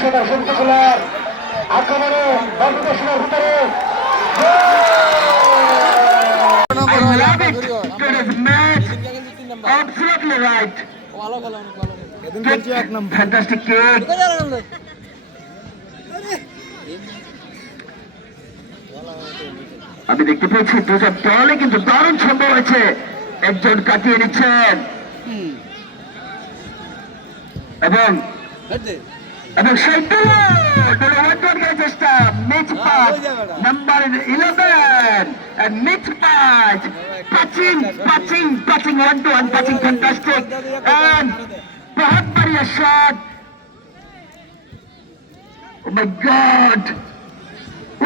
সেনা শক্তিগুলার আক্রমণে বাংলাদেশের ভিতরে Absolutely right. Fantastic kick. আমি দেখতে পেয়েছি দুজন দলে কিন্তু দারুণ ছন্দ হয়েছে, একজন কাটিয়ে নিচ্ছেন এবং সেই চেষ্টা মিচ পাস নাম্বার 11 and মিচ পাস touching 1-1 touching fantastic and बहुत बढ़िया shot. Oh my God,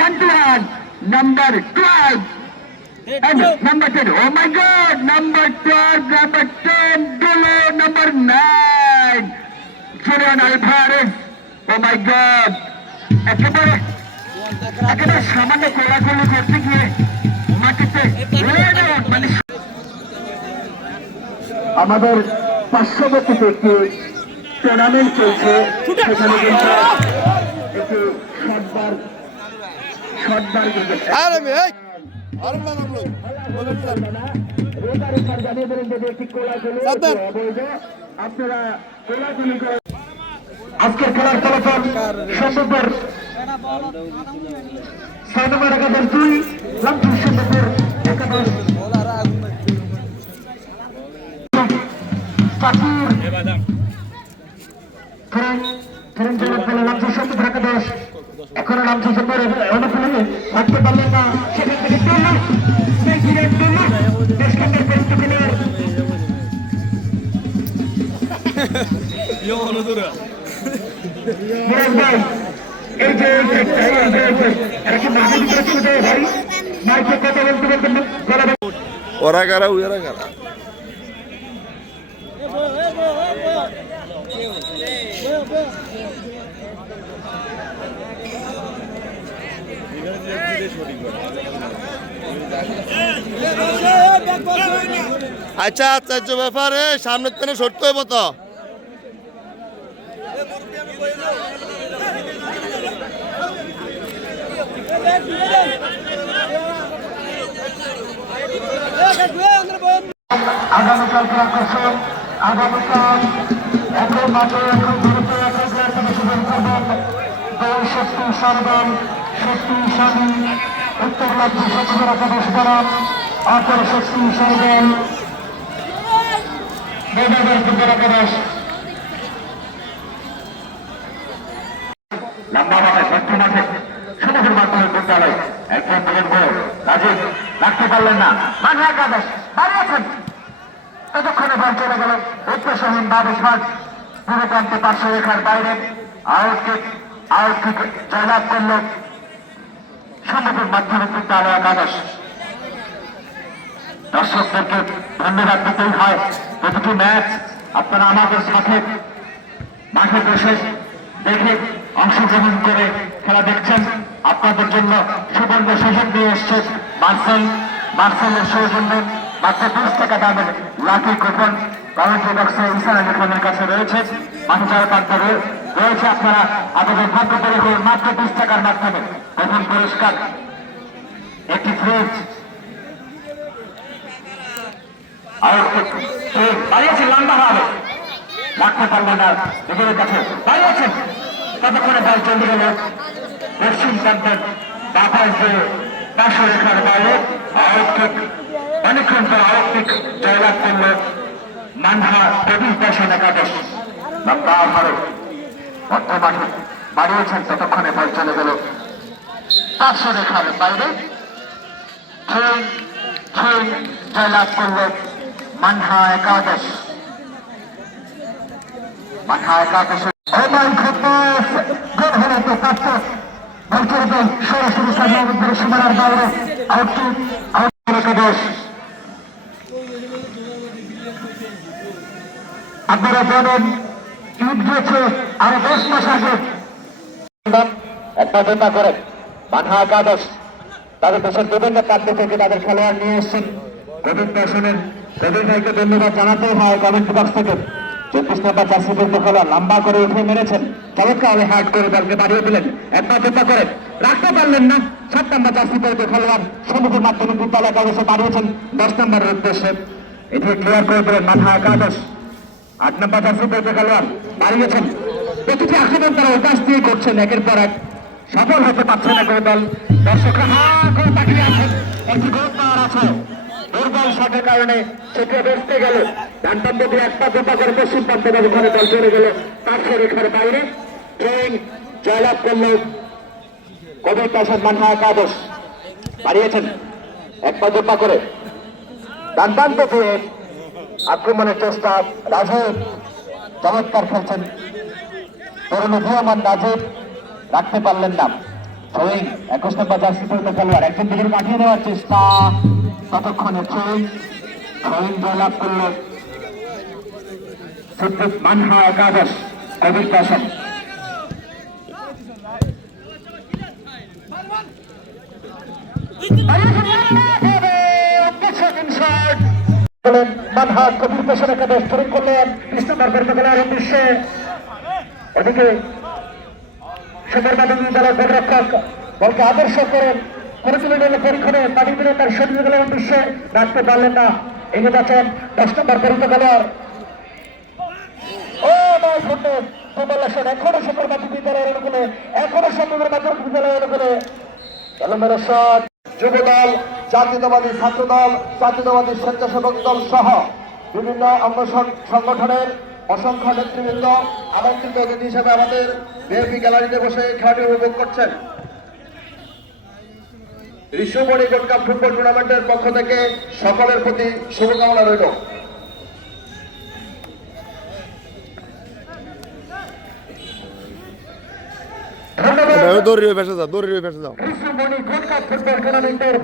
1-1 number 12 and number 10. Oh my God, number 12, number 10, Dolo, number 9, Julian Alvarez. Oh my God, একেবারে সামান্য কোলাকুলি করতে গিয়ে মাটিতে মানে আমাদের পার্শ্ববর্তীতে একটি টুর্নামেন্ট চলছে, সেখানে কিন্তু একটি শটবার আপনারা কোলাকুলি করে আজকের খেলার ফলাফল সম্ভবপর 6 নম্বর একাদশ 2 লক্ষ্মী সম্ভবপর একাদশ এখনো নামছে অনুকূলে থাকতে পারলেন না, সেখান থেকে ওরা কারা উয়ারা কারা আচ্ছা আচ্ছা ব্যাপারে সামনের থেকে সরতে হইব তো আগামীকাল আকর্ষণ আগামীকাল এখন মাত্র এখন দ্রুত শক্তি সরদান শক্তি স্বামী উত্তর লক্ষ্মী সচিবের একাদশ বনাম অপর শক্তি সরদান মেধাবের যুগের একাদশ লম্বা মাঠে বদ্ধ মাঠে সমুদ্রের মাধ্যমে বিদ্যালয় একজন বলেন রাজীব রাখতে পারলেন না, মাঠে একাদশ বাড়িয়েছেন ততক্ষণে বল চলে গেল উৎপ্রেষহীন বাবেশ মাঠ পুরোকান্তে পার্শ্ব রেখার বাইরে আউটকিক জয়লাভ করল সম্ভবপর মাধ্যমিক বিদ্যালয় একাদশ। দর্শকদেরকে ধন্যবাদ দিতেই হয়, প্রতিটি ম্যাচ আপনারা আমাদের সাথে মাঠে বসে দেখে অংশগ্রহণ করে খেলা দেখছেন। আপনাদের জন্য সুবর্ণ সুযোগ নিয়ে এসছে মার্সেলের সৌজন্যে মাত্র 20 টাকা দামের লাকি কুপন কমেন্ট্রি বক্সে ইসান আলী খানের কাছে রয়েছে, মাঠে যাওয়ার প্রান্তে রয়েছে। আপনারা আপনাদের ভাগ্য করে মাত্র 20 টাকার মাধ্যমে প্রথম পুরস্কার একটি ফ্রিজ বাড়িয়েছেন, লম্বা হবে রাখতে পারলেন না নিজেদের কাছে বাড়িয়েছেন ততক্ষণে বল চলে গেল পশ্চিম প্রান্তের বাপাস দিয়ে পার্শ্ব রেখার বাইরে আউটকিক অনেকক্ষণ পর আউটকিক জয়লাভ করল মানহা টেবিল পেশন একাদশ। লম্বা ভারত মধ্য মাঠে বাড়িয়েছেন ততক্ষণে বল চলে গেল পার্শ্ব রেখার বাইরে জয়লাভ করল মানহা একাদশ। মানহা একাদশ সরাসরি সাজাউদ্দের সীমানার বাইরে একাদশ। আপনারা জানেন ঈদ গেছে আরো 10 মাস আগে একটা করে মানহা একাদশ তাদের দেশের বিভিন্ন প্রান্ত থেকে তাদের খেলোয়াড় নিয়ে এসছেন। কবির ভাইকে ধন্যবাদ জানাতে হয় কমেন্ট বক্স থেকে। যদি 21 নম্বর জার্সি পরিহিত খেলোয়াড় লম্বা করে উঠে মেরেছেন, চমৎকার হার্ড করে দলকে বাড়িয়ে দিলেন, একবার চেষ্টা করে রাখতে পারলেন না। 7 নম্বর জার্সি পরিহিত খেলোয়াড় সমুদ্র মাধ্যমিক বিদ্যালয় কাগজে বাড়িয়েছেন 10 নম্বরের উদ্দেশ্যে, এটি ক্লিয়ার করে দিলেন মাথা একাদশ। 8 নম্বর জার্সি পরিহিত খেলোয়াড় বাড়িয়েছেন, প্রতিটি আক্রমণ তারা উদাস দিয়ে করছেন, একের পর এক সফল হতে পারছে না কোনো দল। দর্শকরা হা করে তাকিয়ে আছেন, একটি গোল পাওয়ার আছে, দুর্বল শটের কারণে সেটা বেঁচতে গেল। ডানপান দিয়ে একটা দুটা করে পশ্চিম প্রান্তে ওখানে দল চলে গেল, তার রেখার বাইরে ট্রেন জয়লাভ করল কবির প্রসাদ মানহা একাদশ। বাড়িয়েছেন একটা দুটা করে ডানপান দিয়ে আক্রমণের চেষ্টা, রাজীব চমৎকার খেলছেন, তরুণ উদীয়মান রাজীব রাখতে পারলেন না। 21 নম্বর জার্সি পরিহিত খেলোয়াড় একজন দিকে পাঠিয়ে দেওয়ার চেষ্টা, ততক্ষণে থ্রোইং জয়লাভ করল সিদ্দিক মানহা একাদশ কবির প্রসাদ। মানহা কবির প্রসাদ একাদশ থ্রোইং করলেন 20 নম্বর পরিহিত খেলোয়াড়ের উদ্দেশ্যে, ওদিকে সুন্দর মাধ্যমিক বিদ্যালয় গোলরক্ষক বলকে আদর্শ করেন করে তুলে নিল পরীক্ষণে পানি দিলে তার শরীর গেলের উদ্দেশ্যে রাখতে পারলেন না, এগিয়ে যাচ্ছেন 10 নম্বর পরিহিত খেলোয়াড়। ও মাই গুডনেস, প্রবলেশন এখনো সুন্দর মাধ্যমিক বিদ্যালয়ের অনুকূলে, এখনো সুন্দর মাধ্যমিক বিদ্যালয়ের অনুকূলে এলোমেলো শট। যুব দল, জাতীয়তাবাদী ছাত্র দল, জাতীয়তাবাদী স্বেচ্ছাসেবক দল সহ বিভিন্ন অঙ্গ সংগঠনের অসংখ্য নেতৃবৃন্দ আমন্ত্রিত অতিথি হিসেবে আমাদের বিএপি গ্যালারিতে বসে খেলাটি উপভোগ করছেন। ঋষুমণি গোল্ড কাপ ফুটবল টুর্নামেন্টের পক্ষ থেকে সকলের প্রতি শুভকামনা রইল। দৌড়িয়ে ভেসে যাও, দৌড়িয়ে ভেসে যাও, ঋষুমণি গোল্ড কাপ ফুটবল টুর্নামেন্টের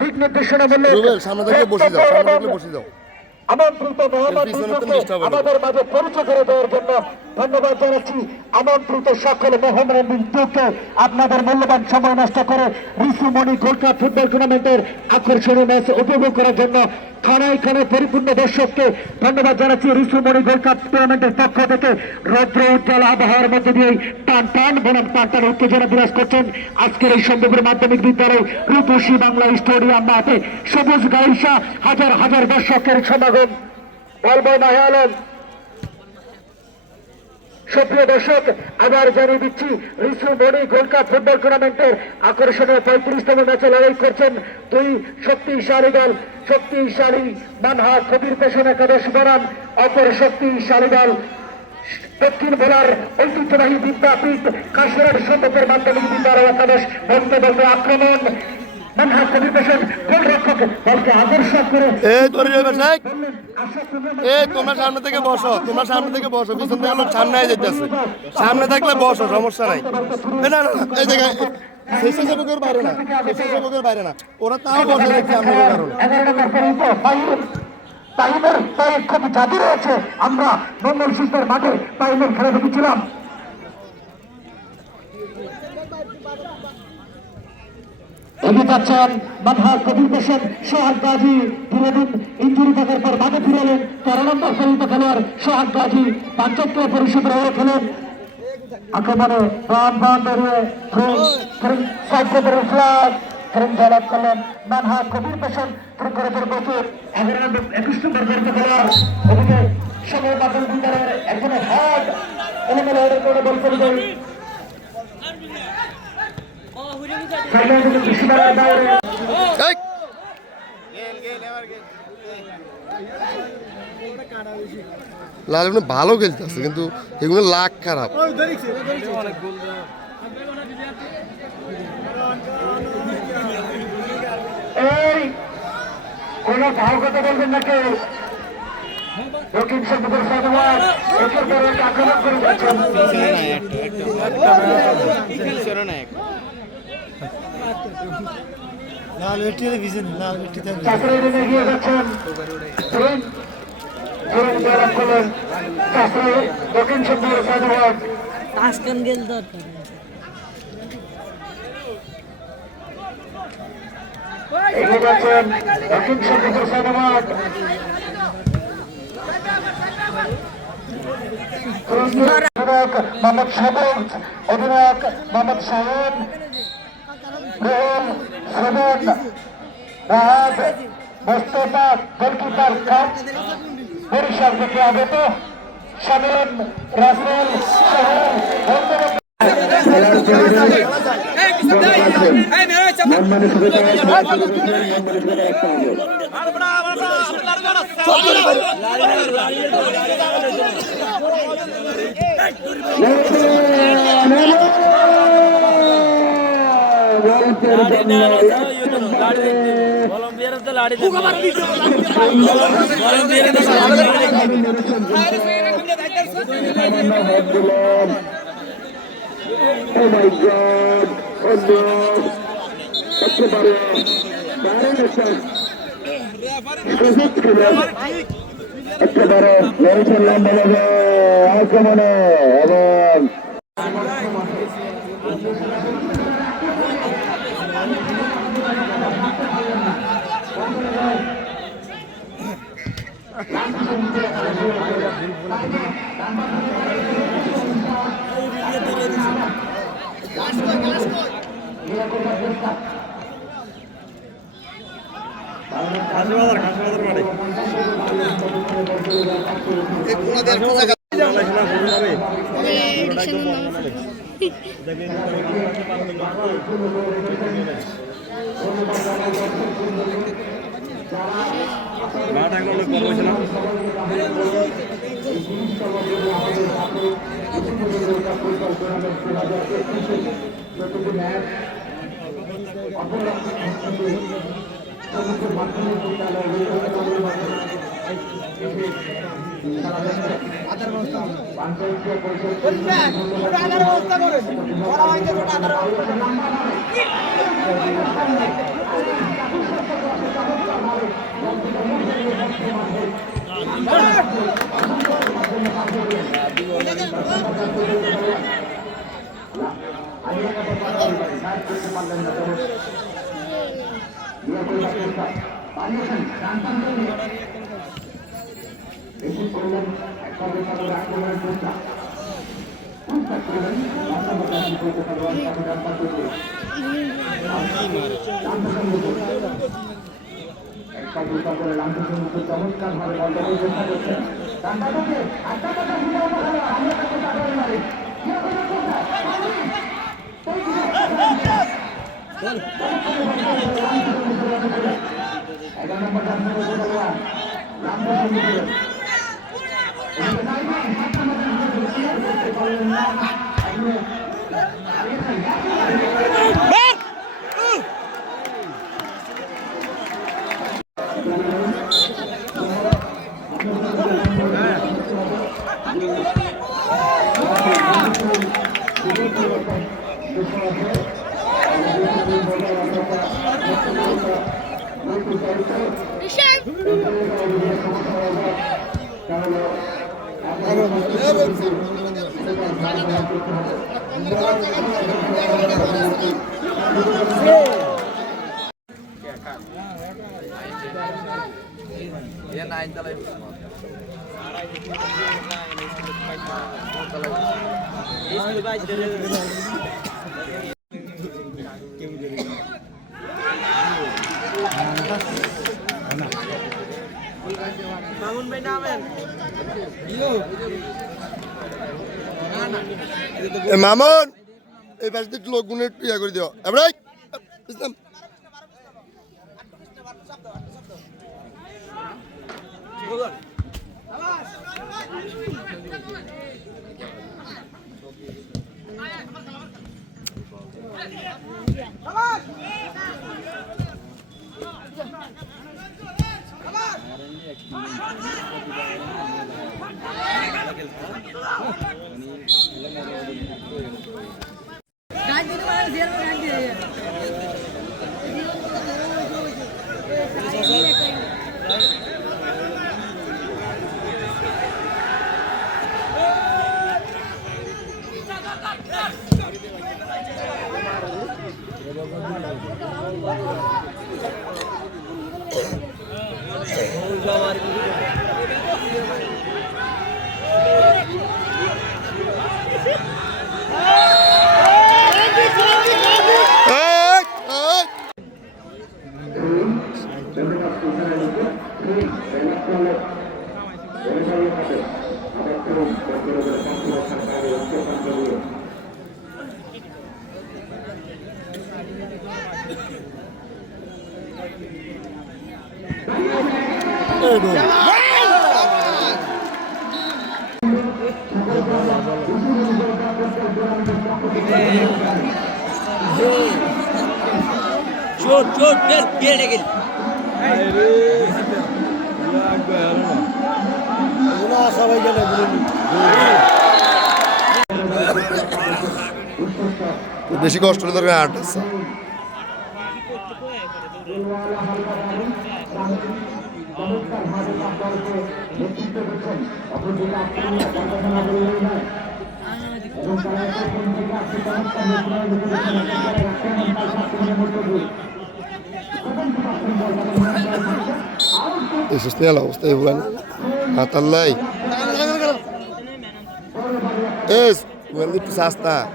দিক নির্দেশনা সামনে থেকে বসে যাও, সামনে থেকে বসে যাও। আমন্ত্রিত আমাদের মাঝে পরিচয় করে দেওয়ার জন্য ধন্যবাদ জানাচ্ছি। আমন্ত্রিত সকল মেহমানবৃন্দকে আপনাদের মূল্যবান সময় নষ্ট করে ঋষুমণি গোল্ড কাপ ফুটবল টুর্নামেন্টের আকর্ষণীয় ম্যাচ উপভোগ করার জন্য খানায় খানায় পরিপূর্ণ দর্শককে ধন্যবাদ জানাচ্ছি। ঋষুমণি গোল্ড কাপ টুর্নামেন্টের পক্ষ থেকে রৌদ্র উজ্জ্বল আবহাওয়ার মধ্যে দিয়ে টান টান বনাম টান টান উত্তেজনা বিরাজ করছেন আজকের এই সম্ভবপুর মাধ্যমিক বিদ্যালয় রূপসী বাংলা স্টেডিয়াম মাঠে সবুজ গাইসা হাজার হাজার দর্শকের সমাগম। বলবো না আলম, সুপ্রিয় দর্শক আবার জানিয়ে দিচ্ছি ঋষুমণি গোল্ড কাপ ফুটবল টুর্নামেন্টের আকর্ষণীয় 35তম ম্যাচে লড়াই করছেন দুই শক্তিশালী দল, শক্তিশালী মানহা কবির প্রসাদ একাদশ বনাম অপর শক্তিশালী দল দক্ষিণ ভোলার ঐতিহ্যবাহী বিদ্যাপীঠ কাশিয়ার সম্ভবপুর মাধ্যমিক বিদ্যালয় একাদশ। বলতে বলতে আক্রমণ মানহা কবির প্রসাদ গোলরক্ষক বলকে আদর্শ করে তোমরা সামনে থেকে বসো, তোমরা সামনে থেকে বসো, পিছন থেকে লোক সামনে যেতেছে, সামনে থাকলে বসো, সমস্যা নাই। না না এই জায়গায় স্বেচ্ছাসেবকের বাইরে না, স্বেচ্ছাসেবকের বাইরে না, ওরা তাও বসে দেখছে আমাদের কারণে। টাইমের খুব জাদু রয়েছে, আমরা নন্দন শিল্পের মাঠে টাইমের খেলা দেখেছিলাম। এগিয়ে যাচ্ছেন মানহা কবির প্রসাদ সোহাগ গাজী, ধীরে দিন ইঞ্জুরি থাকার পর মাঠে ফিরালেন 13 নম্বর পরিহিত খেলোয়াড় সোহাগ গাজী, পাঞ্চক্য পরিষদের হয়ে খেলেন আক্রমণে প্রাণ প্রাণ বেরিয়ে জয়লাভ করলেন মানহা কবির প্রসাদ। করে বছর 21 নম্বর পরিহিত খেলোয়াড়, ওদিকে সময় মাধ্যমিক বিদ্যালয়ের একজনের হাত এলোমেলো করে বল করে দেয় লাল ভালো খেলতেছে কিন্তু এগুলো লাখ খারাপ। এই কোন ভালো কথা বলবেন না কেউ, দক্ষিণ সম্ভবপুর সাধুবাদ একের পর এক আক্রমণ করে যাচ্ছেন। এগিয়ে যাচ্ছেন দক্ষিণ সম্ভবপুর সাধুবাদ। এগিয়ে যাচ্ছেন দক্ষিণ সন্দ্বীপের সৈন্যবাদ অধিনায়ক মোহাম্মদ সবুজ, অধিনায়ক মোহাম্মদ শাহিন, রোহন, সুমন, রাহাত, মোস্তফা, গোলকিপার খান, বরিশাল থেকে আগত Shamim, Rasel, Sohel, বন্ধুবন্ধু Oh my God! Oh no! একেবারে লড়েছেন লম্বাভাবে আক্রমণে এবং চমৎকার ভাবে বল দেওয়ার চেষ্টা করছেন মামুন এই পাশে একটু লোকগুলো একটু ইয়া করে দিও এবার ইসলাম চোট চোট কেটে গেল সবাই গেলে বেশি কষ্ট হলে দরকার আট আছে Eso estoy a la voz de Juan. Atalay. Es, bueno, pues hasta.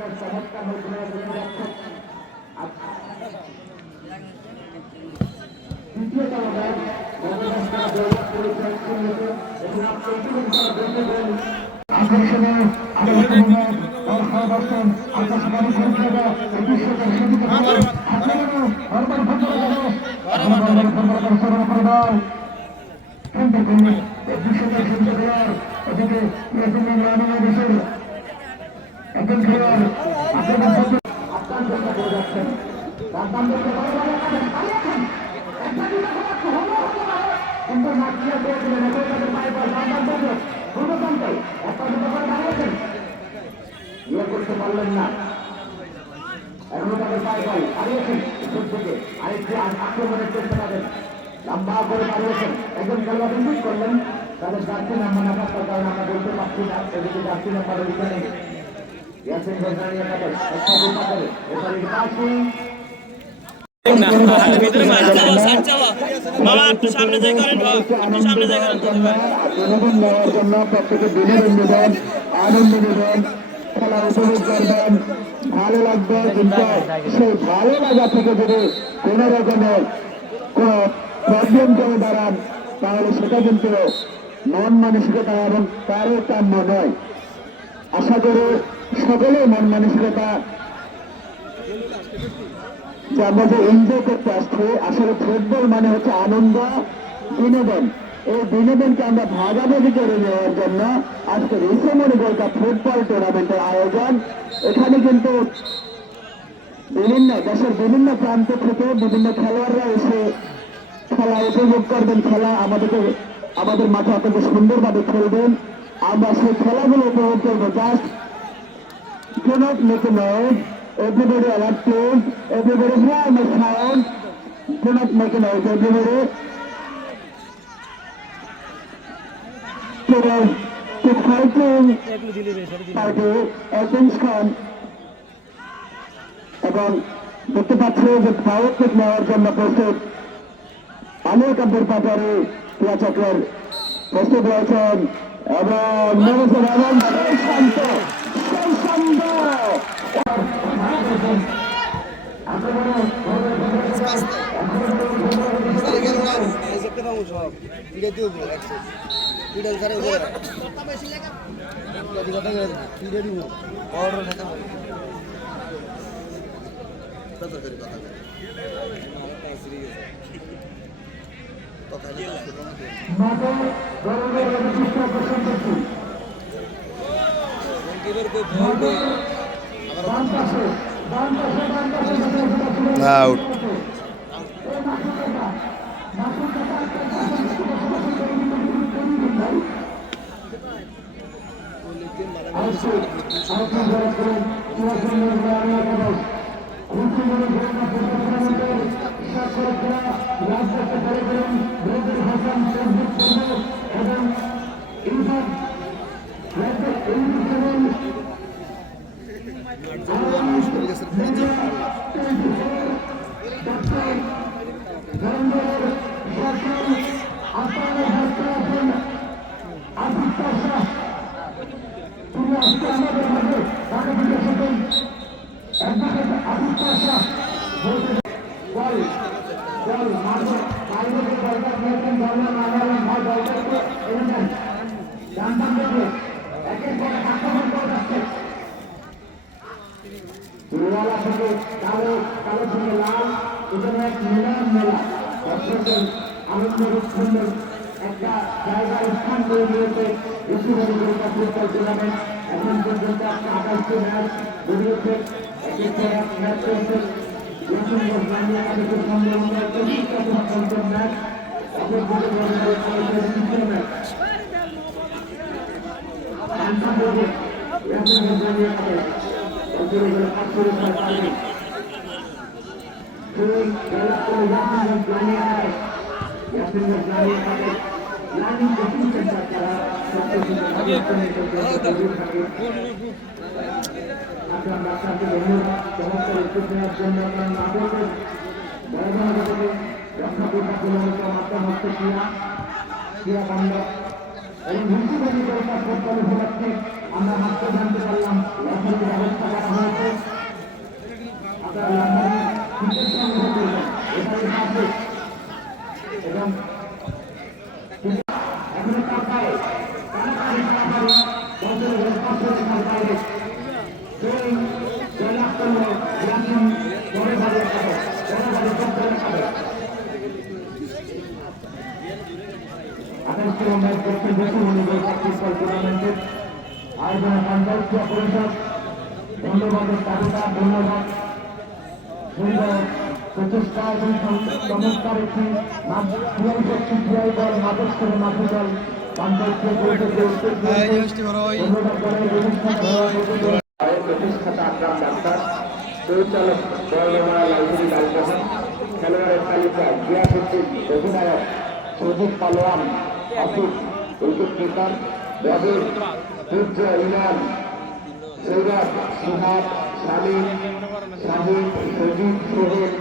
করতে পারলেন না এখনো তাদের পায়ে বল হারিয়েছেন থেকে আরেকটি আক্রমণের চেষ্টা করেন লম্বা করে হারিয়েছেন একজন খেলোয়াড় ঠিক করলেন তাদের জার্সি নাম্বার না থাকার কারণে আমরা বলতে পারছি না এদিকে জার্সি নাম্বারের ভিতরে ইয়াসিন বেজানিয়া তাদের একটা দুটা করে এবারে পাশে মামা একটু সামনে যাই করেন একটু সামনে যাই করেন নেওয়ার জন্য প্রত্যেকে বিনোদন দেবেন আনন্দ দেবেন খেলার উপভোগ করবেন ভালো লাগবে কিন্তু সেই ভালো লাগা থেকে যদি কোন রকমের কোন প্রবলেম করে দাঁড়ান তাহলে সেটা কিন্তু মন মানসিকতা এবং কারো কাম্য নয় আশা করি সকলেই মন মানসিকতা যে আমরা যে এনজয় করতে আসছি আসলে ফুটবল মানে হচ্ছে আনন্দ বিনোদন এই বিনোদনকে আমরা ভাগাভাগি করে নেওয়ার জন্য আজকে রিসেমনি গোল্ড কাপ ফুটবল টুর্নামেন্টের আয়োজন এখানে কিন্তু দেশের বিভিন্ন প্রান্ত থেকে বিভিন্ন খেলোয়াড়রা এসে খেলা উপভোগ করবেন খেলা আমাদের মাঠে আপনাদের সুন্দরভাবে খেলবেন আমরা সেই খেলাগুলো উপভোগ করবো just do not make a noise everybody alert please everybody hear my sound do not make a noise everybody to fighting party Athens Khan এবং দেখতে পাচ্ছি যে ফাউল কিক নেওয়ার জন্য প্রস্তুত আমির কাব্যের পাতারে ক্রিয়াচক্রের প্রস্তুত রয়েছেন এবং নেমেছেন এবং শান্ত শান্ত Out. লালা থেকে কালো, কালো থেকে লাল, এটা এক মিলন মেলা। দর্শকদের আনন্দ উৎসবের একটা জায়গায় স্থান করে নিয়েছে ঋষিবাড়ি গোলকা ফুটবল টুর্নামেন্ট। এখন পর্যন্ত 28টি ম্যাচ গড়িয়েছে, একের পর এক ম্যাচ চলছে। ইয়াসিনগঞ্জ জামিয়া কলেজের সঙ্গে আমরা 24তম পঞ্চম ম্যাচ, অপরদিকে বরিশাল কলেজের তৃতীয় ম্যাচ। ইয়াসিনগঞ্জ জামিয়া কলেজ আমরা মাত্র জানতে পারলাম ব্যবস্থা করা হয়েছে। এবং এখনো তার পায়ে জয়লাভ করল ইয়াসিন বড়বাজার খাবে, বড়বাজার ফুটবল খাবে। 28টি ম্যাচ দেখতে বেশি মনে গোলকা ফুটবল টুর্নামেন্টের আয়োজনে পঞ্চায়েত ক্রীড়া পরিষদ ধন্যবাদের তালিকা, ধন্যবাদ সুন্দর প্রচেষ্টা এবং চমৎকার একটি ক্রীড়াই দল নাটক করে মাঠে দল পঞ্চায়েত ক্রীড়া পরিষদের প্রতিষ্ঠাতা আকরাম ডাক্তার, পরিচালক বড়মারা লাইব্রেরি লালমোহন, খেলোয়াড়ের তালিকায় গিয়াসুদ্দিন, অধিনায়ক সৌজিত পালোয়ান, আসিফ উইকেট কিপার, রবির, সূর্য, ইনাম, সৈরাজ, সুহাব, শালীন, শাহিন, সজিব, সোহেল,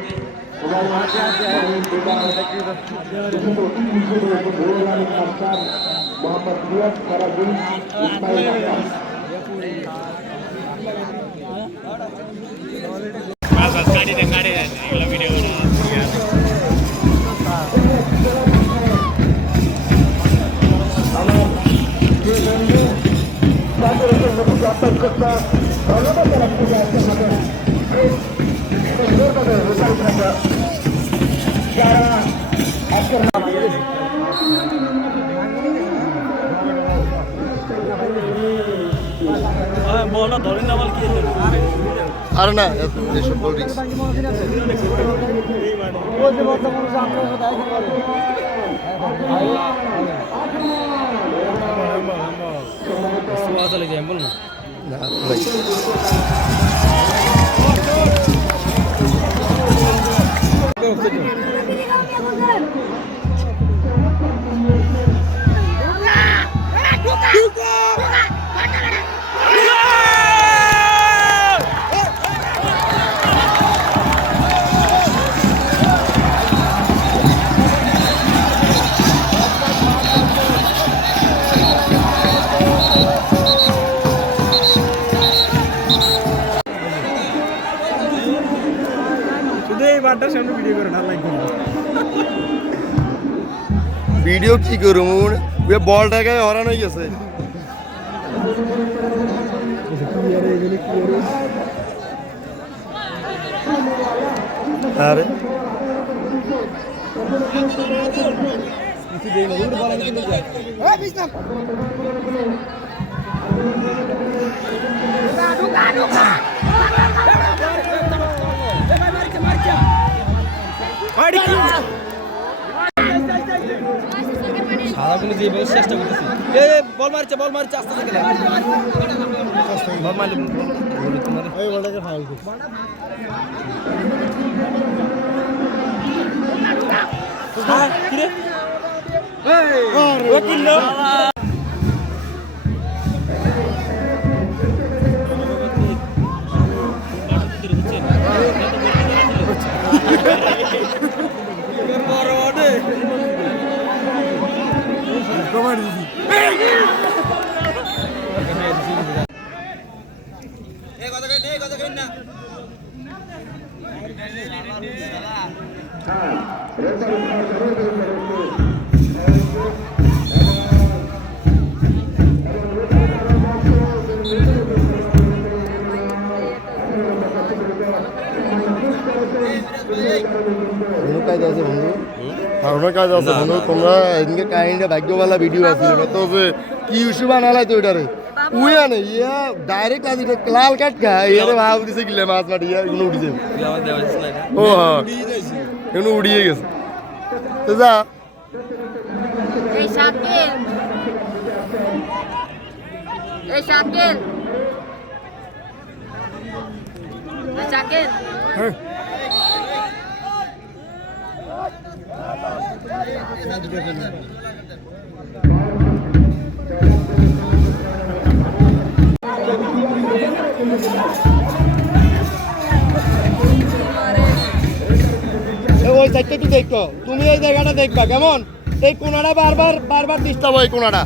মোহাম্মদ রিয়াজ, ফরাজি, ইসমাইল আকরাম। বলটা ধরেন না বল কি আর না এসব বল রিক্স চলে যায় বল না ভিডিও কি করুম বলটাকে হরানো হয়ে গেছে আরে সারাগুলো দিয়ে বেশ চেষ্টা করতেছি বল মারছে আস্তে আস্তে বল মারলে তোমার এই বলটাকে ফাউল করছে হ্যাঁ কি রে এই ও কিলো আমার কাজ আছে বন্ধু তোমরা এদিকে কাহিনীটা ভাগ্যবালা ভিডিও আছে তো যে কি ইস্যু বানালাই তো ওইটারে উইয়া নেই ইয়া ডাইরেক্ট আজ লাল কাট খা ইয়ারে ভাব দিছে গিলে মাছ মাটি ইয়া এগুলো উঠে যাবে ও হ্যাঁ এগুলো উড়িয়ে গেছে তো যা এই শাকিল এই শাকিল এই শাকিল ওই সাইডটা একটু দেখো তুমি এই জায়গাটা দেখবা কেমন এই কোনাটা বারবার ডিস্টার্ব হয় কোনাটা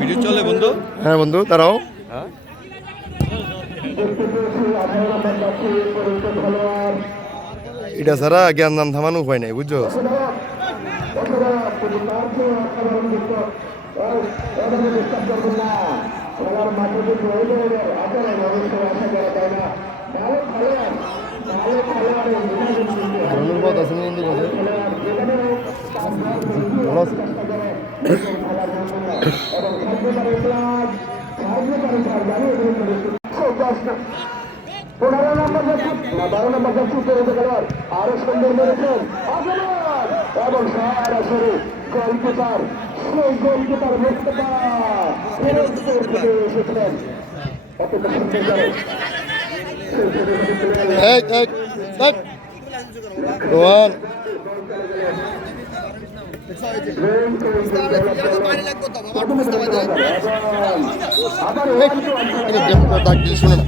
ভিডিও চলে বন্ধু হ্যাঁ বন্ধু দাঁড়াও এটা ছাড়া জ্ঞান দান থামানো উপায় নাই বুঝছো বারো নম্বর যাচ্ছি পেরেছে খেলোয়াড় আরো সুন্দর মেরেছেন এবং সরাসরি গোলকিপার সেই গোলকিপার মুস্তফা এসেছিলেন শুনে না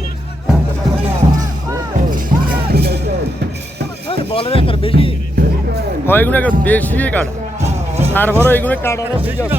হয় এগুলো একটা বেশি কাটা তারপরে এগুলো কাটানো ঠিক আছে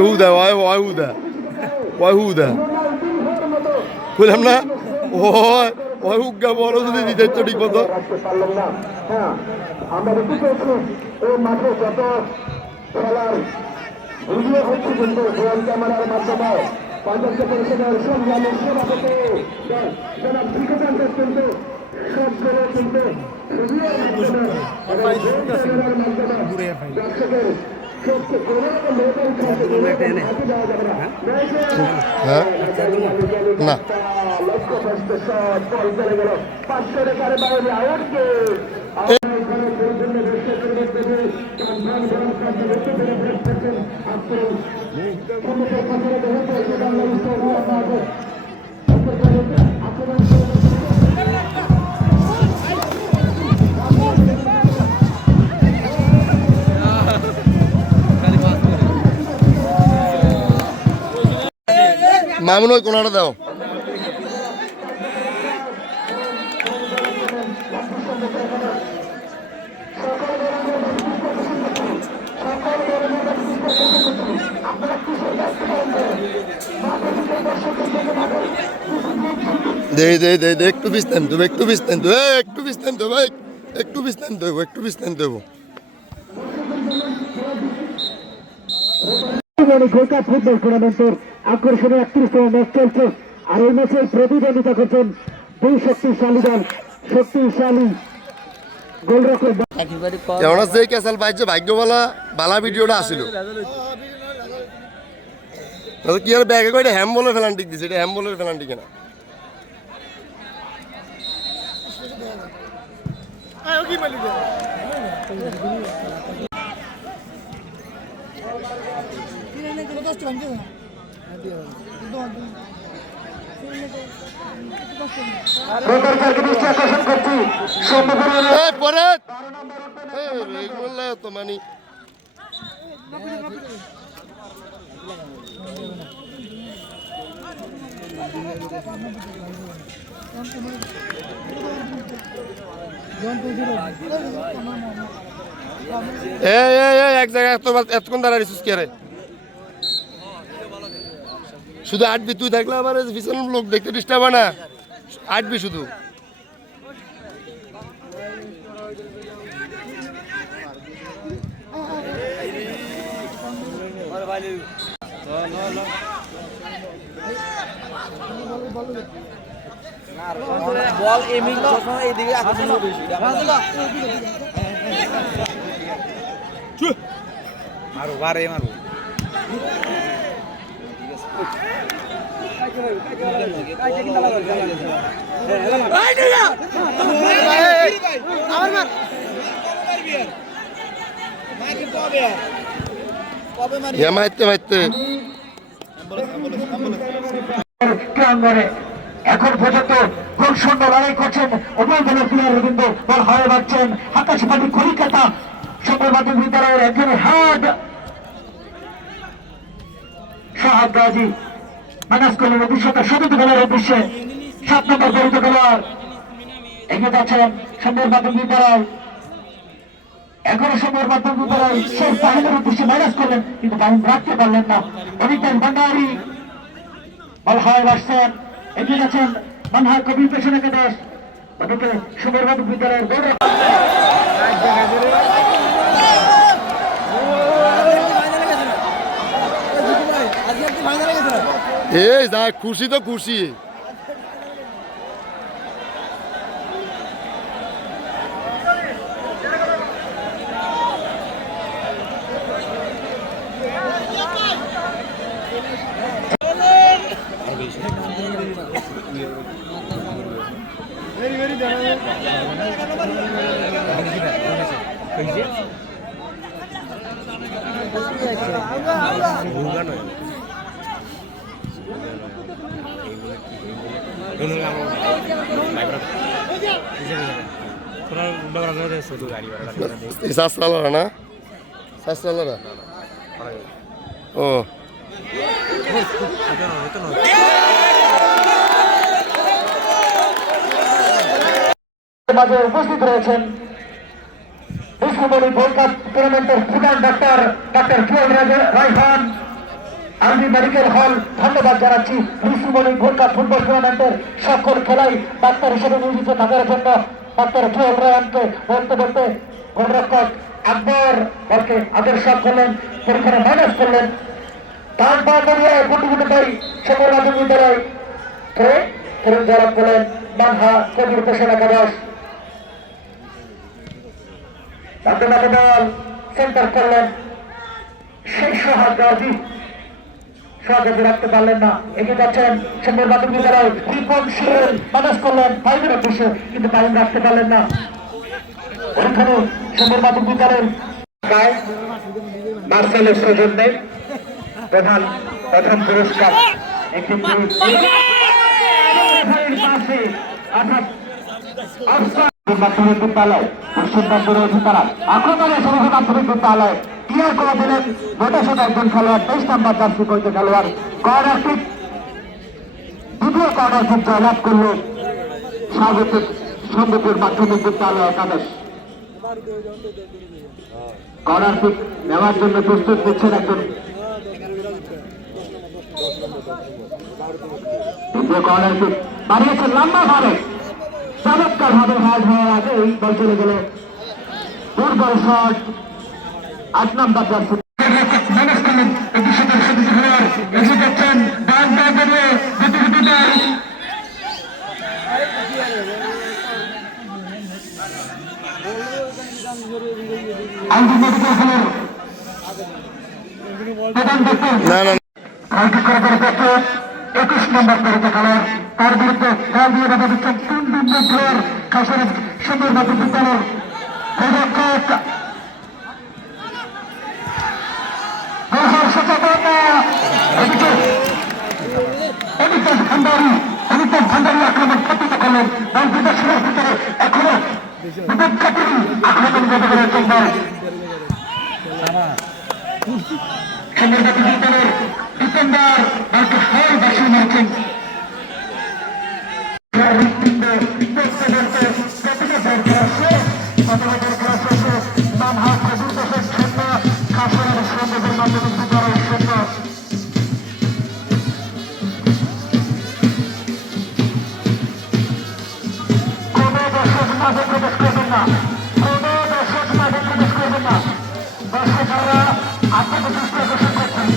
Uda, why Uda? Why Uda? বললাম না ওই হুগা বড় যদি দিতে তো ঠিক মতো আমরা দেখতে পেয়েছি এই মাঠে যত খেলার ভিডিও হচ্ছে কিন্তু ড্রোন ক্যামেরার মাধ্যমে পঞ্চাশ পরিষদের সংগ্রামের সভাপতি জনাব বিকটান্তের কিন্তু সবগুলো কিন্তু দর্শকের হ্যাঁ না মামুন ওই কোনাটা দাও দে একটু বিস্তান দেবো একটু বিস্তান দেবো একটু বিস্তান দেবো একটু বিস্তান দেবো একটু বিস্তান দেবো গোল্ড ফুটবল টুর্নামেন্টের আকর্ষণীয় 31তম ম্যাচ চলছে আর এই ম্যাচে প্রতিদ্বন্দ্বিতা করছেন দুই শক্তিশালী দল শক্তিশালী গোলরক্ষক কেমন আছে ক্যাসাল পাইছে ভাগ্যবালা বালা ভিডিওটা আসিল কি আর ব্যাগে কয়টা হ্যাম বলে ফেলান্টিক দিছে এটা হ্যাম বলে ফেলান্টিক না প্রচারকে দৃষ্টি আকর্ষণ করছি সম্পূর্ণ এই পরে এই বললে তো মানে এক জায়গায় এতক্ষণ দাঁড়াইছিস কে রে শুধু আটবি তুই থাকলে আবার পিছনের লোক দেখতে ডিস্টার্ব হয় না আটবি শুধু বল এমনি এইদিকে আকর্ষণ বেশি মারো বারে মারো মারতে মারতে প্রাঙ্গণে এখন পর্যন্ত খুব সুন্দর লড়াই করছেন উভয় দলের প্লেয়ার কিন্তু বল হয়ে পাচ্ছেন আকাশবাণী কলিকাতা সুন্দর মাধ্যমিক বিদ্যালয়ের একজন হাত শাহাদ গাজী মানাস কলের উদ্দেশ্যে সদস্য দলের উদ্দেশ্যে 7 নম্বর পরিচিত খেলোয়াড় এগিয়ে যাচ্ছেন সুন্দর মাধ্যমিক বিদ্যালয় এখনো সুন্দর মাধ্যমিক বিদ্যালয় শেষ বাহিনীর উদ্দেশ্যে মাইনাস করলেন কিন্তু বাহিনী রাখতে পারলেন না অনিতেন ভান্ডারী বল হয়ে আসছেন এগিয়ে যাচ্ছেন মানহার কবি পেছনে দেশ ওদিকে সুন্দর মাধ্যমিক বিদ্যালয়ের গৌরব এই যা খুশি তো খুশি শাস্ত্রালরা না শাস্ত্রালরা ও মাঝে উপস্থিত রয়েছেন বিশ্ববলী গোল্ড কাপ টুর্নামেন্টের প্রধান doctor Jewel Raihan army medical hall ধন্যবাদ জানাচ্ছি বিশ্ববলী গোল্ড কাপ ফুটবল টুর্নামেন্টের সকল খেলাই ডাক্তার হিসেবে নিয়োজিত থাকার জন্য ডাক্তার জুয়েল রায়হানকে বলতে বলতে গোলরক্ষক আকবর বলকে আদর্শ করলেন পরীক্ষায় মাইনাস করলেন ডান পা করিয়ে প্রতিযোগিতায় সকল মাধ্যমিক বিদ্যালয় তরুণ জবাব করলেন মানহা কবির পেশন একাদশ বল সেন্টার করলেন সেই সহাগাজী সহজে রাখতে পারলেন না এগিয়ে যাচ্ছেন সুন্দর মাধ্যমিক বিদ্যালয় রিপন শিল মাইনাস করলেন ফাইভের উদ্দেশ্যে কিন্তু টাইম রাখতে পারলেন না ওইখানে সুন্দর মাধ্যমিক বিদ্যালয়ের মার্শালের সৌজন্যে প্রধান পুরস্কার একটি মাধ্যমিক বিদ্যালয় সিদ্ধান্তর অধিকারা আক্রমণে সমস্ত মাধ্যমিক বিদ্যালয় ক্লিয়ার করে দিলেন মোটাশোটা একজন খেলোয়াড় 23 নম্বর জার্সি পরিচিত খেলোয়াড় কর্নার কিক দ্বিতীয় কর্নার কিক জয়লাভ করল স্বাগতিক সন্দীপুর মাধ্যমিক বিদ্যালয় একাদশ কর্নার কিক নেওয়ার জন্য প্রস্তুত দিচ্ছেন একজন দ্বিতীয় কর্নার কিক বাড়িয়েছেন লম্বা ভাবে চমৎকার ভাবে হাজ হওয়ার আগে এই বল চলে গেল দুর্বল শট 8 নম্বর জার্সি ম্যানেজ করলেন এগিয়ে যাচ্ছেন ডান ব্যাগে না না 21 নম্বর পরিচিত খেলোয়াড় তার বিরুদ্ধে বল দিয়ে দেখা দিচ্ছেন 3 নম্বর প্লেয়ার কাশারের সুন্দর মাধ্যমিক বিদ্যালয়ের অধিনায়ক সচেতন এদিকে অমিতাভ ভান্ডারী আক্রমণ প্রতিহত করলেন দল বিদেশের ভিতরে এখনো বিবেকঘাতী আক্রমণ গত করার জন্য সংবাদদাতা দলের ডিফেন্ডার দলকে হয় বাসিয়ে মারছেন আপনাদের দৃষ্টি আকর্ষণ করছেন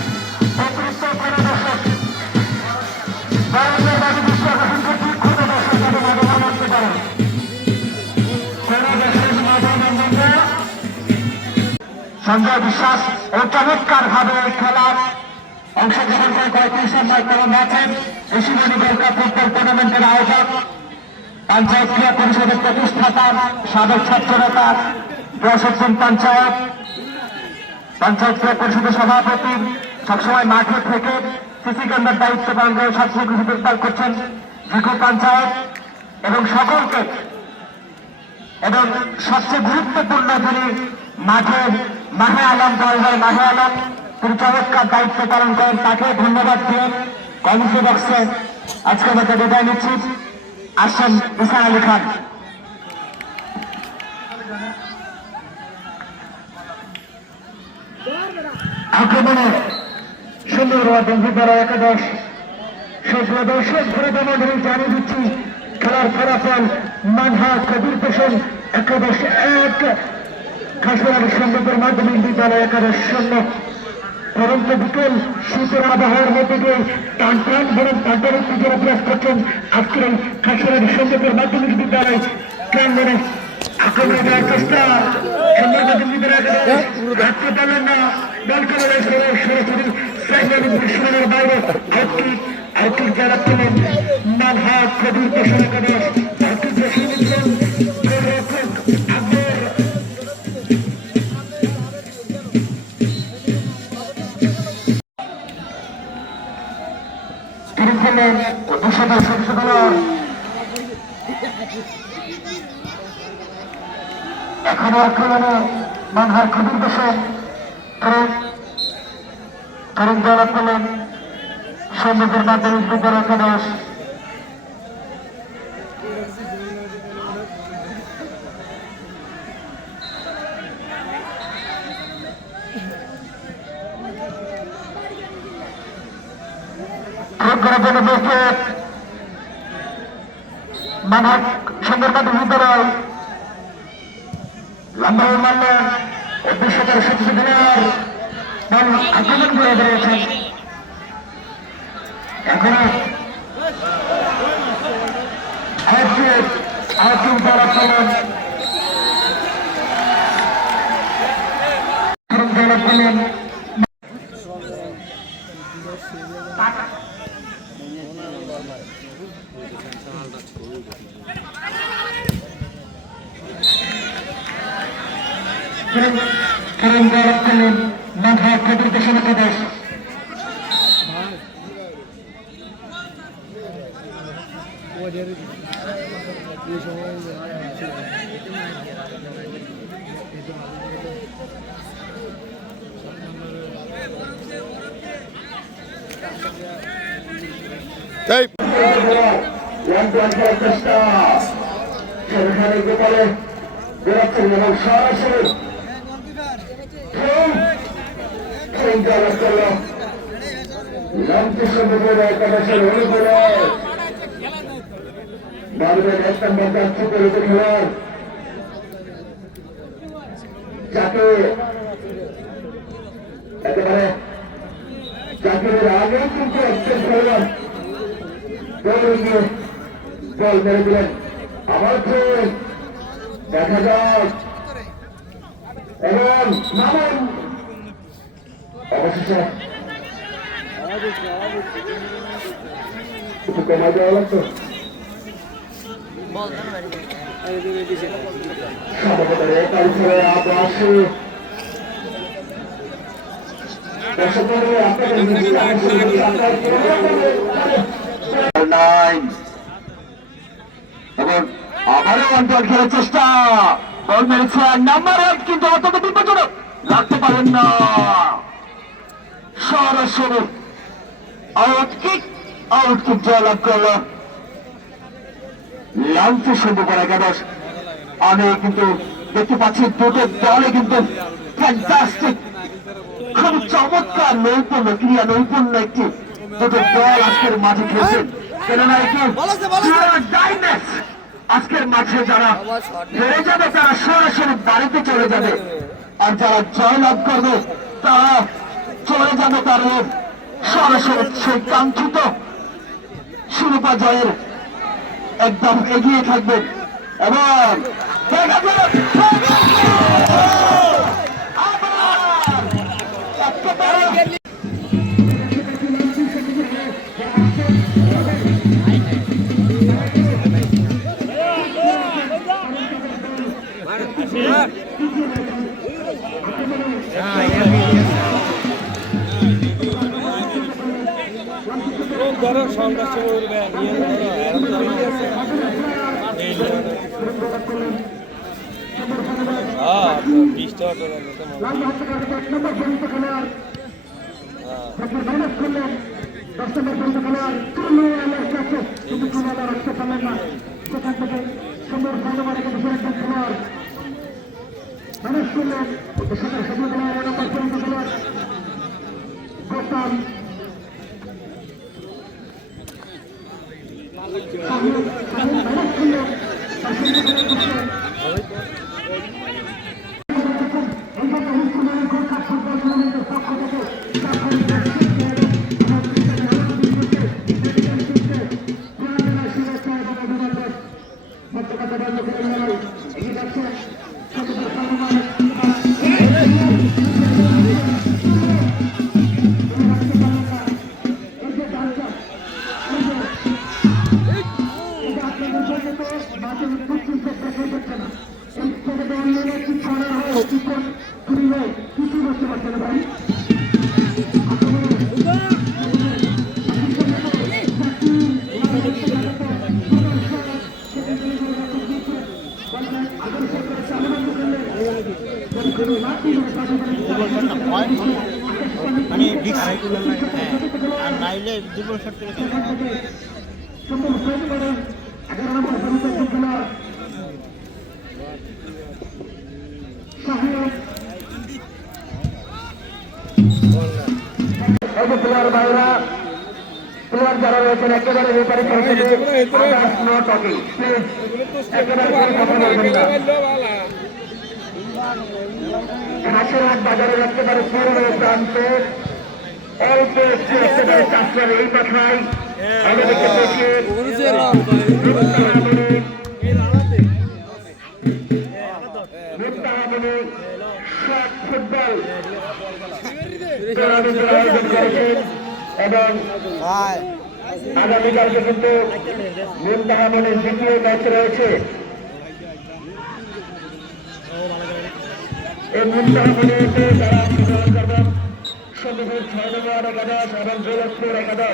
অতিরিক্ত কোনো দর্শক বারবার বাড়ি দৃষ্টি আকর্ষণ করছি কোনো দর্শক যাতে মাঝে মানতে পারেন কোনো দর্শক মাঝে মানবেন না। সঞ্জয় বিশ্বাস ও চমৎকার ভাবে খেলার অংশগ্রহণ করে 35 ম্যাচে ঋষিমণি গোল্ড কাপ ফুটবল টুর্নামেন্টের আয়োজক পঞ্চায়েত ক্রীড়া পরিষদের প্রতিষ্ঠাতা সাবেক ছাত্রনেতা প্রশাসন পঞ্চায়েত ক্রীড়া পরিষদের সভাপতি সবসময় মাঠে থেকে সিসি ক্যামেরার দায়িত্ব পালন করে সবসময় দেখভাল করছেন জিকো পঞ্চায়েত এবং সকলকে এবং সবচেয়ে গুরুত্বপূর্ণ যিনি মাহে আলম ড্রাইভার মাহে আলম তিনি চমৎকার দায়িত্ব পালন করেন তাকে ধন্যবাদ দিয়ে কমিটি বক্সে আজকে আমাদের বিদায় নিচ্ছি। আসছেন ইসা আলী খান। আক্রমণে সুন্দর বন্ধুদ্বারা একাদশ শেষগুলো দর্শক ঘুরে আমাদের জানিয়ে দিচ্ছি খেলার ফলাফল মানহা কবির পেশন 11-1 খাসুয়ার সম্মতের মাধ্যমিক বিদ্যালয় 11-0। পরন্ত বিকেল শীতের আবহাওয়ার মধ্যে দিয়ে টান টান বরং টানটার উত্তেজনা প্রয়াস করছেন আজকের এই খাসুয়ার সম্মতের মাধ্যমিক বিদ্যালয় প্রাঙ্গনে আক্রমণ দেওয়ার চেষ্টা সুন্দর মাধ্যমিকের রাখতে পারলেন না দল করে সরাসরি সাইকেলের বাইরে আউটকিক যারা পেলেন মানহা কবির পেশন একাদশ আউটকিক তিনি খেলেন অধিশাদের সংশোধন এখনো আক্রমণে মানহার কবির পেশন কারণ যারা পেলেন সম্মতের মাধ্যমিক বিদ্যালয় একাদশ করার জন্য প্রস্তুত মানহার সুন্দর মাধ্যমিক বিদ্যালয় লম্বা মানলেন 19-17 দিনের আক্রমণ করে বেড়েছেন এখনো তারা পেলেন কারণ যারা পেলেন মানহার কবির পেশন একাদশ চেষ্টা সেখানে গোপালে বেরোচ্ছেন এবং সরাসরি একাদশের অনুকূলে ভারতের এক নম্বর কাছে খেলোয়াড় যাকে একেবারে জাকিরের আগেই কিন্তু একজন খেলোয়াড় দৌড়ে গিয়ে বল মেরে দিলেন আবার দেখা যাক এবং নামন অবশেষে একটু কমা দেওয়া লাগতো সভাপতির একাল ছেড়ে আবার আসে দর্শক আপনাদের 9 এবং আবারও অন্তর খেলার চেষ্টা, বল মেরেছে নাম্বার 8, কিন্তু অত্যন্ত বিপজ্জনক, রাখতে পারেন না, সরাসরি আউট কিক জয়লাভ করলো লাঞ্চে শুরু করে একাদশ। আমি কিন্তু দেখতে পাচ্ছি দুটো দলে কিন্তু ফ্যান্টাস্টিক, খুব চমৎকার নৈপুণ্য একটি দুটো দল আজকের মাঠে খেলছেন। কেননা আজকের মাঠে যারা হেরে যাবে তারা সরাসরি বাড়িতে চলে যাবে, আর যারা জয়লাভ করবে তারা চলে যাবে তাদের সরাসরি সেই কাঙ্ক্ষিত শিরোপা জয়ের একদম এগিয়ে থাকবেন। এবং ধরো সন্ধ্যার সময় উঠবে বৃষ্টি হতো মানে আর নাইলে দুটো শট করে প্লেয়ার ভাইরা, প্লেয়ার যারা রয়েছেন একেবারে রেফারি হাসিরহাট বাজারের একেবারে পূর্ব প্রান্তে অল্প একটু একেবারে চাষের এই কথায় আমি দেখতে পেয়েছি ফুটবল এবং আগামীকালকে কিন্তু মুন্তাহামনের দ্বিতীয় ম্যাচ রয়েছে। এই মুন্তাহামনিতে যারা অংশগ্রহণ করবেন সন্ধিপুর 6 নম্বর একাদশ এবং গোলকপুর একাদশ।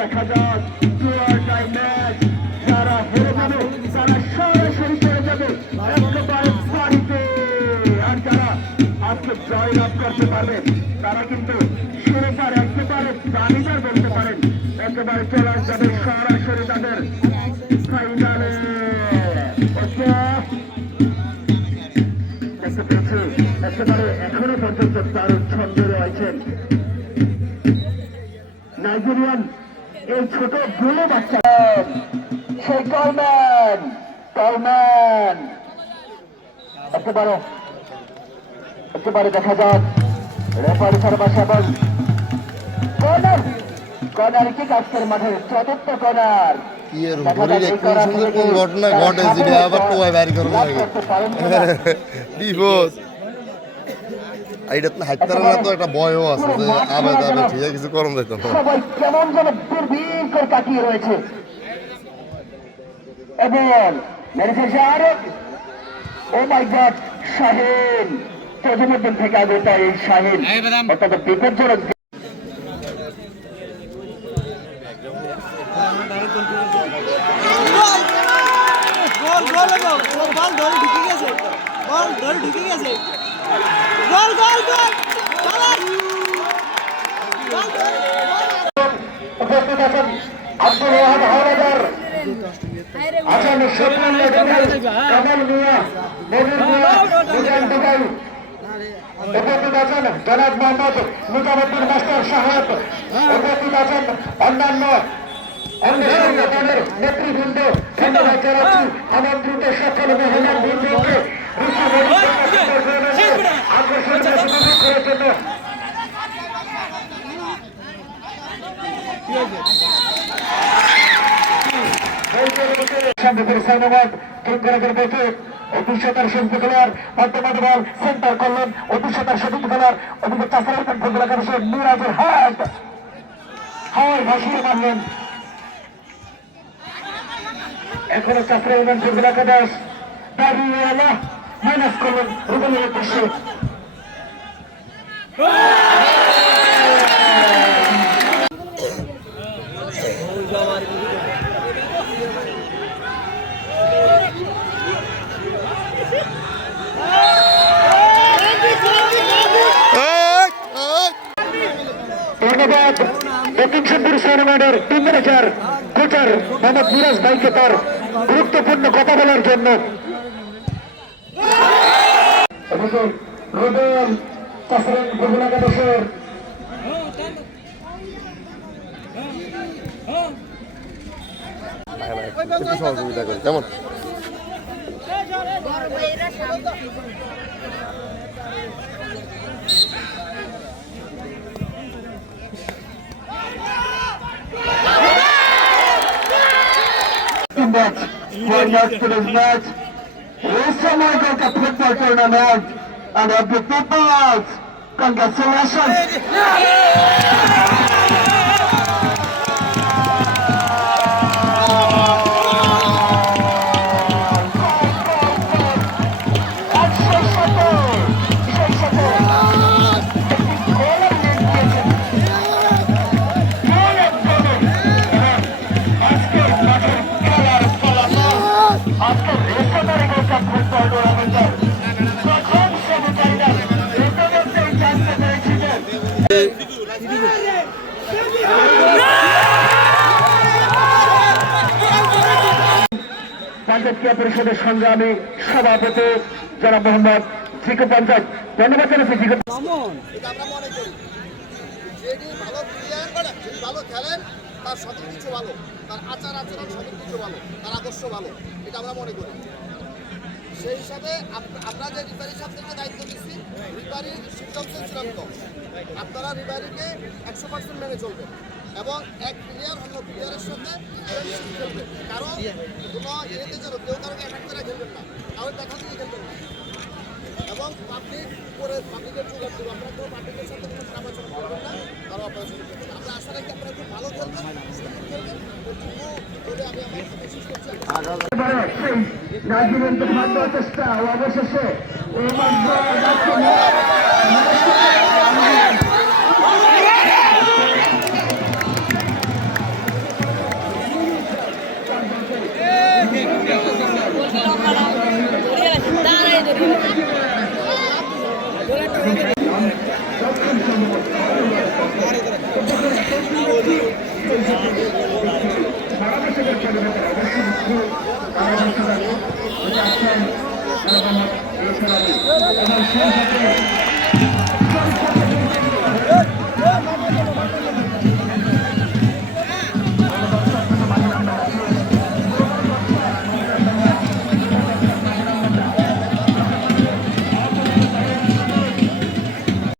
দেখা যাক যারা হেরে যাবে তারা সরাসরি চলে যাবে একেবারে বাড়িতে, আর যারা আজকে জয় লাভ করতে পারবে তারা কিন্তু শিরোপার একেবারে দাবিদার বলতে পারেন, একেবারে চলে যাবে সরাসরি তাদের ফাইনালে। দেখতে পেয়েছি একেবারে এখনো পর্যন্ত তার ছন্দে রয়েছেন নাইজেরিয়ান এই ছোট গুলো বাচ্চা, সেই কলম্যান একেবারে দেখা যাক রেফারি সারবাস এবং কর্নার কিক আজকের মাঠের চতুর্থ কর্নার। কি এর ঘড়ির কোন সুন্দর কোন ঘটনা ঘটে যেটা আবার টোয়ায় বাইর করার লাগে বিপদ এইটা তো হাইতারা না তো একটা বয়ও আছে যে আবে যাবে ঠিক আছে কিছু করম যাইতো না সবাই কেমন যেন দূরবীন করে তাকিয়ে রয়েছে এবং মেরেছে শাহরুখ ও মাই গড শাহিন প্রথমদিন থেকে আগেটা এই শাহিন অর্থাৎ বিপজ্জনক বল ধরে ঢুকে গেছে বল ধরে ঢুকে গেছে গোল গোল গোল উপস্থিত আছেন আব্দুল ওয়াহাব হাওলাদার আছেন শফিউল ইসলাম কামাল মিয়া নবীর মিয়া মিজান দুবাই উপস্থিত আছেন জনাব মোহাম্মদ মুজাফফর মাস্টার সাহেব উপস্থিত আছেন অন্যান্য সংগঠনের নেতৃবৃন্দ ধন্যবাদ জানাচ্ছি আমন্ত্রিত সকল মহিলা বৃন্দকে আগ্রসন করার জন্য অভিজ্ঞতার শিল্পী খেলোয়াড় বর্তমান বল সেন্টার করলেন অভিজ্ঞতার সঠিক খেলোয়াড় ওদিকে চাষার ফুটবল একাদশে মিরাজের হাত হাওয়ায় ভাসিয়ে মারলেন এখনো চাষার ফুটবল একাদশ দাঁড়িয়ে এলা মাইনাস করলেন রুবেলের উদ্দেশ্যে ধন্যবাদ দক্ষিণ সুন্দর টুর্নামেন্টের টিম ম্যানেজার কোচার মোহাম্মদ মিরাজ ভাইকে তার গুরুত্বপূর্ণ কথা বলার জন্য রুবেল চাষারেন ফুটবল একাদশের একটু সহযোগিতা করি কেমন match for yesterday's match. It's a World Cup football tournament and every people out. Congratulations. Panchayat ক্রিয়া পরিষদের সংগ্রামী সভাপতি যারা মোহাম্মদ জিকু পঞ্চায়েত ধন্যবাদ জানাচ্ছি জিকু আমরা মনে করি যেটি ভালো প্লেয়ার যিনি ভালো খেলেন তার সকল কিছু ভালো তার আচার আচরণ সকল কিছু ভালো তার আদর্শ ভালো এটা আমরা মনে করি সেই হিসাবে আমরা যে রিফারি সাহেবদেরকে দায়িত্ব দিচ্ছি রিফারির সিদ্ধান্ত চূড়ান্ত আপনারা রিফারিকে 100% মেনে চলবেন এবং এক প্লেয়ার অন্য প্লেয়ারের সাথে খেলবেন কারণ কোনো ইয়েতে যেন কেউ কারোকে অ্যাটাক করে খেলবেন না কারোর দেখা দিয়ে খেলবেন না এবং পাবলিক উপরে পাবলিকের জোগাড় দেবো আপনারা কেউ পাবলিকের সাথে কোনো খারাপ আচরণ করবেন না তারা অপারেশন করবেন আমরা আশা রাখি আপনারা খুব ভালো খেলবেন সুন্দর খেলবেন বলে আমি আমার বিশেষ করছি চেষ্টা অবশেষে বাংলাদেশের